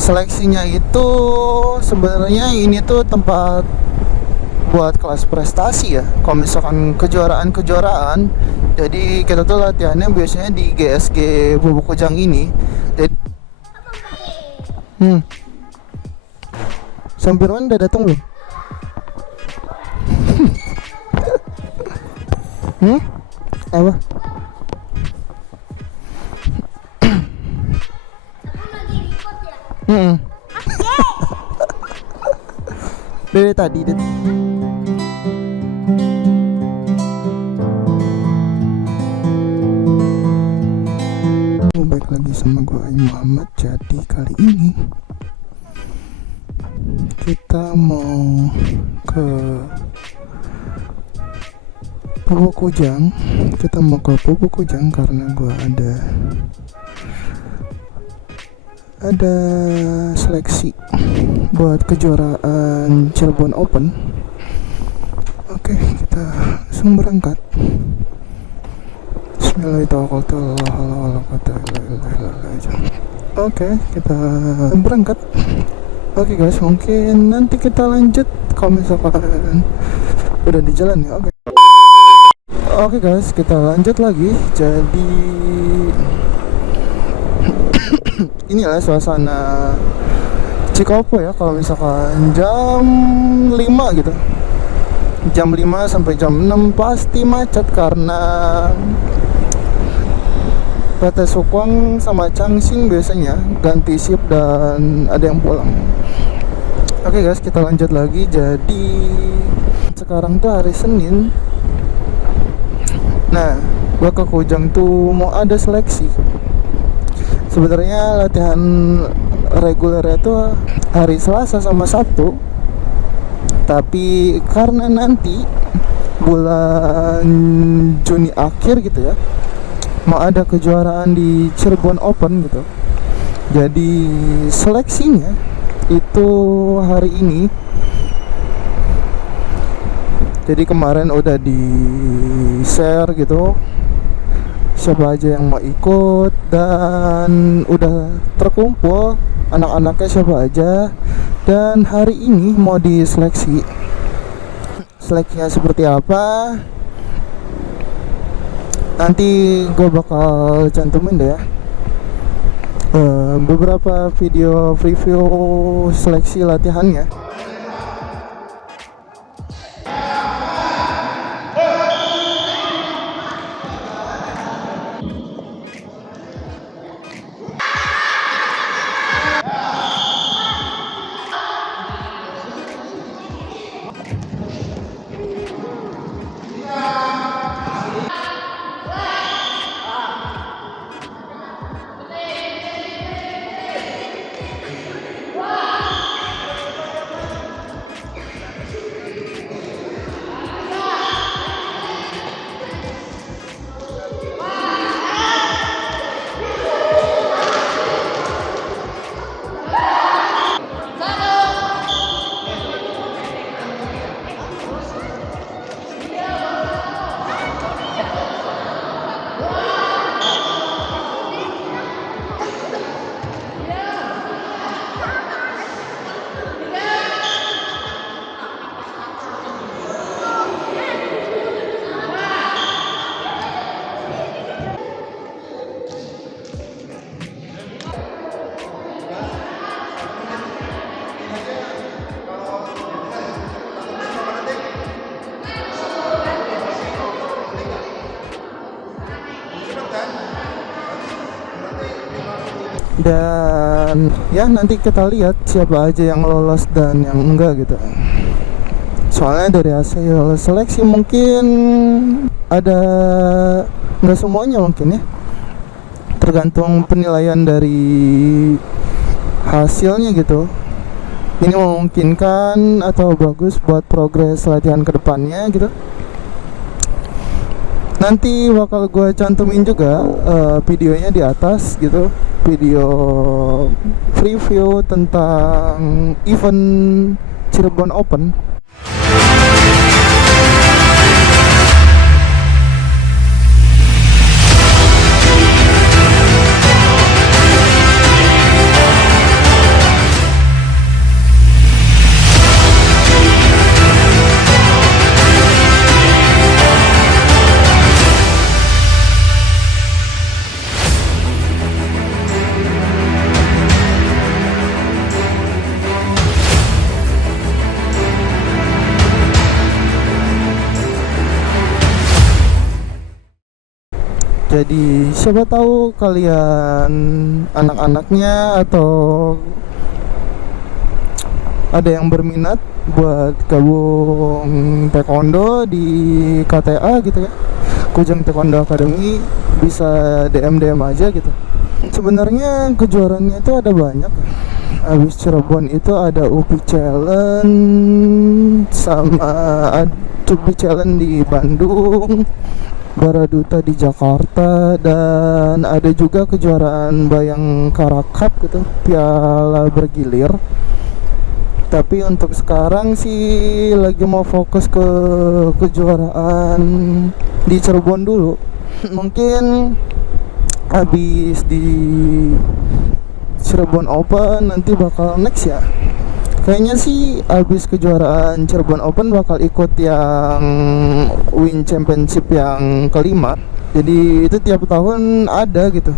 Seleksinya itu sebenarnya ini tuh tempat buat kelas prestasi ya. Kalau misalkan kejuaraan, jadi kita tuh latihannya biasanya di GSG Bubuk Kujang ini. Jadi Sampirman udah datang belum? Apa? Dari tadi baik lagi sama gue Muhammad. Jadi kali ini kita mau ke Pupuk Kujang. Karena gue ada seleksi buat kejuaraan Cirebon Open. Oke, kita langsung berangkat. Oke, kita berangkat. Oke guys, mungkin nanti kita lanjut kalau misalkan udah di jalan ya. Oke guys, kita lanjut lagi. Jadi inilah suasana Cikopo ya, kalau misalkan jam 5 gitu. Jam 5 sampai jam 6 pasti macet karena PT Sukwang sama Changsing biasanya ganti shift dan ada yang pulang. Oke guys, kita lanjut lagi. Jadi sekarang tuh hari Senin. Nah, gua ke Kujang tuh mau ada seleksi. Sebenarnya latihan regulernya tuh hari Selasa sama Sabtu, tapi karena nanti bulan Juni akhir gitu ya, mau ada kejuaraan di Cirebon Open gitu. Jadi seleksinya itu hari ini. Jadi kemarin udah di share gitu siapa aja yang mau ikut, dan udah terkumpul anak-anaknya siapa aja, dan hari ini mau diseleksi. Seleksinya seperti apa nanti gue bakal cantumin deh ya, beberapa video preview seleksi latihannya. Dan ya nanti kita lihat siapa aja yang lolos dan yang enggak gitu. Soalnya dari hasil seleksi mungkin ada, nggak semuanya mungkin ya, tergantung penilaian dari hasilnya gitu. Ini memungkinkan atau bagus buat progres latihan kedepannya gitu. Nanti bakal gue cantumin juga videonya di atas gitu, video preview tentang event Cirebon Open. Jadi siapa tahu kalian anak-anaknya atau ada yang berminat buat gabung taekwondo di KTA gitu ya, Kujang Taekwondo Academy, bisa DM aja gitu. Sebenarnya kejuaraannya itu ada banyak ya. Habis Cirebon itu ada UPI Challenge, sama UPI Challenge di Bandung, Baraduta di Jakarta, dan ada juga kejuaraan Bayangkara Cup gitu, piala bergilir. Tapi untuk sekarang sih lagi mau fokus ke kejuaraan di Cirebon dulu. Mungkin habis di Cirebon Open nanti bakal next ya. Kayaknya sih habis kejuaraan Cirebon Open bakal ikut yang Win Championship yang kelima. Jadi itu tiap tahun ada gitu.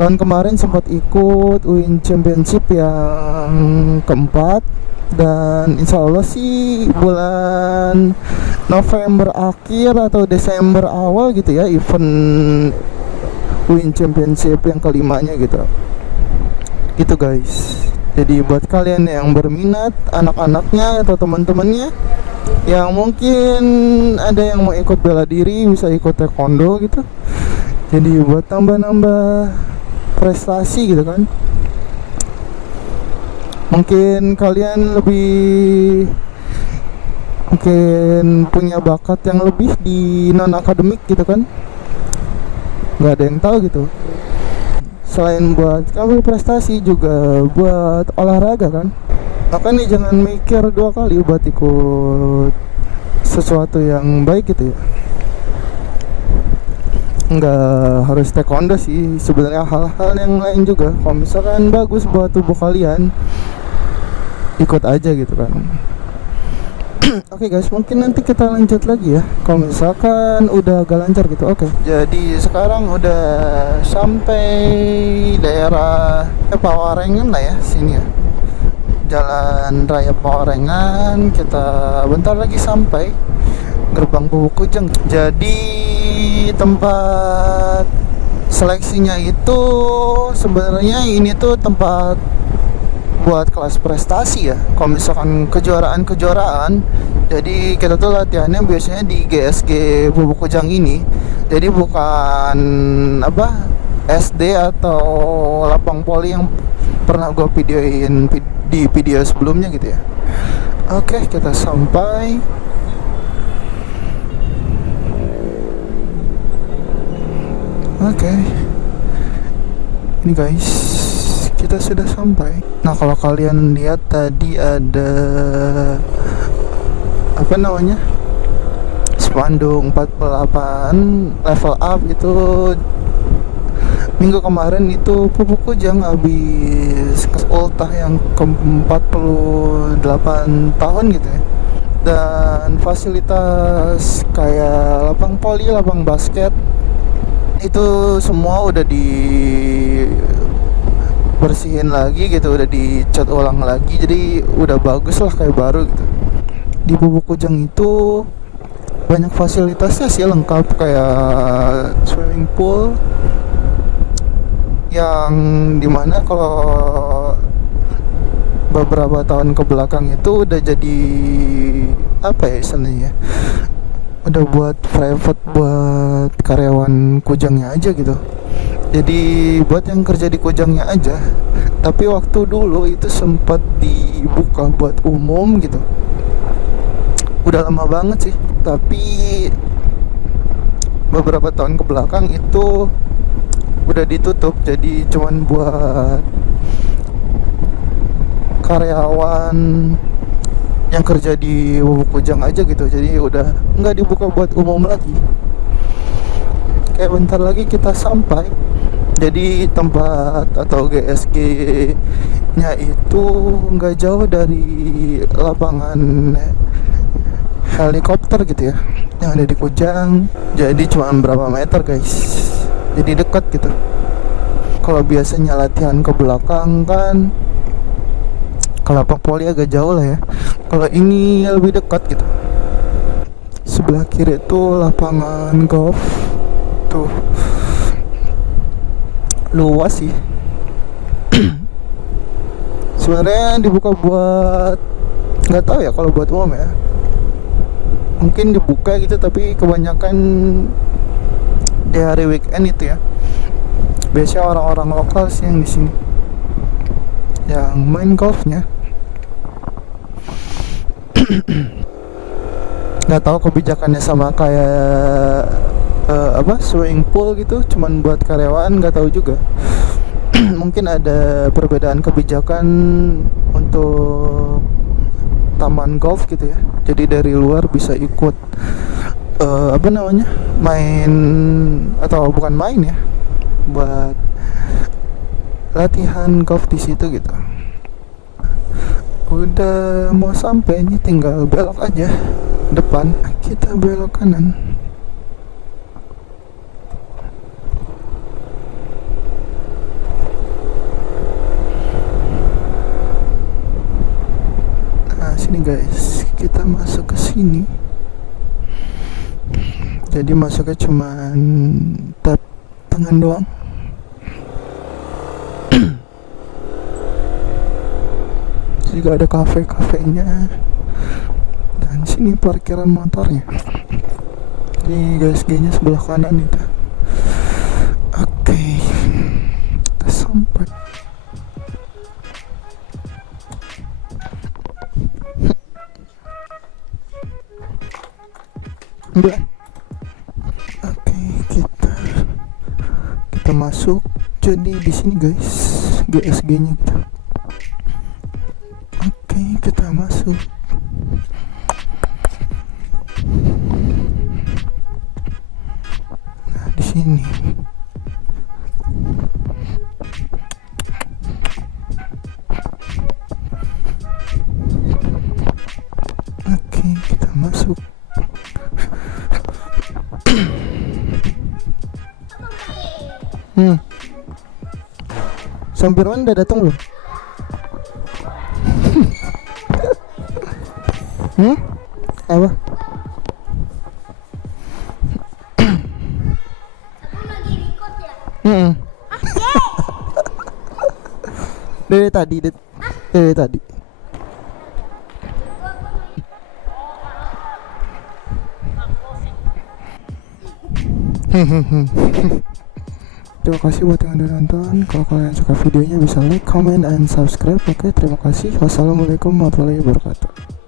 Tahun kemarin sempat ikut Win Championship yang keempat, dan insya Allah sih bulan November akhir atau Desember awal gitu ya, event Win Championship yang kelimanya gitu. Gitu guys. Jadi buat kalian yang berminat, anak-anaknya atau teman-temannya yang mungkin ada yang mau ikut bela diri, bisa ikut taekwondo gitu. Jadi buat tambah-nambah prestasi gitu kan. Mungkin kalian mungkin punya bakat yang lebih di non akademik gitu kan, nggak ada yang tahu gitu. Selain buat kamu prestasi juga buat olahraga kan. Makanya jangan mikir dua kali buat ikut sesuatu yang baik gitu ya. Nggak harus taekwondo sih, sebenarnya hal-hal yang lain juga. Kalau misalkan bagus buat tubuh kalian, ikut aja gitu kan. Oke guys, mungkin nanti kita lanjut lagi ya kalau misalkan udah agak lancar gitu. Oke. Jadi sekarang udah sampai daerah Pawarengan lah ya, sini ya, Jalan Raya Pawarengan. Kita bentar lagi sampai gerbang Bubuk Kujang. Jadi tempat seleksinya itu sebenarnya ini tuh tempat buat kelas prestasi ya. Kalau misalkan kejuaraan, jadi kita tuh latihannya biasanya di GSG Bubuk Kujang ini. Jadi bukan SD atau lapang poli yang pernah gue videoin di video sebelumnya gitu ya. Oke, kita sampai. Oke. Ini guys, kita sudah sampai. Nah, kalau kalian lihat tadi ada spanduk 48 level up itu. Minggu kemarin itu Pupuk Kujang habis ultah yang ke-48 tahun gitu ya. Dan fasilitas kayak lapang poli, lapang basket itu semua udah dibersihin lagi gitu, udah dicat ulang lagi, jadi udah bagus lah kayak baru gitu. Di Bubuk Kujang itu banyak fasilitasnya sih, lengkap, kayak swimming pool yang dimana kalau beberapa tahun ke belakang itu udah jadi istilahnya, udah buat private buat karyawan Kujangnya aja gitu. Jadi buat yang kerja di Kujangnya aja. Tapi waktu dulu itu sempat dibuka buat umum gitu. Udah lama banget sih. Tapi beberapa tahun ke belakang itu udah ditutup. Jadi cuman buat karyawan yang kerja di Bubuk Kujang aja gitu. Jadi udah nggak dibuka buat umum lagi. Kayak bentar lagi kita sampai. Jadi tempat atau GSG nya itu nggak jauh dari lapangan helikopter gitu ya, yang ada di Kujang. Jadi cuma berapa meter guys, jadi dekat gitu. Kalau biasanya latihan ke belakang kan, kalau lapang poli agak jauh lah ya. Kalau ini lebih dekat gitu. Sebelah kiri itu lapangan golf tuh, luas sih. Sebenarnya dibuka buat, nggak tahu ya kalau buat umum ya, mungkin dibuka gitu, tapi kebanyakan di hari weekend itu ya. Biasanya orang-orang lokal sih yang di sini yang main golfnya. Nggak tahu kebijakannya sama kayak swimming pool gitu, cuman buat karyawan, nggak tahu juga. Mungkin ada perbedaan kebijakan untuk taman golf gitu ya. Jadi dari luar bisa ikut main, atau bukan main ya, buat latihan golf di situ gitu. Udah mau sampai, ini tinggal belok aja depan, kita belok kanan. Nah, sini guys, kita masuk ke sini. Jadi masuknya cuman tap tangan doang. Juga ada kafe-kafenya, dan sini parkiran motornya. Jadi GSG-nya sebelah kanan itu. Oke, kita sampai. Udah. Oke, kita masuk. Jadi di sini guys, GSG-nya gitu. Oke, kita masuk. Nah, di sini. Oke, kita masuk. Sampirwan udah datang belum? Apa? Dari tadi. Terima kasih buat yang udah nonton. Kalau kalian suka videonya bisa like, comment, and subscribe. Oke, terima kasih. Wassalamualaikum warahmatullahi wabarakatuh.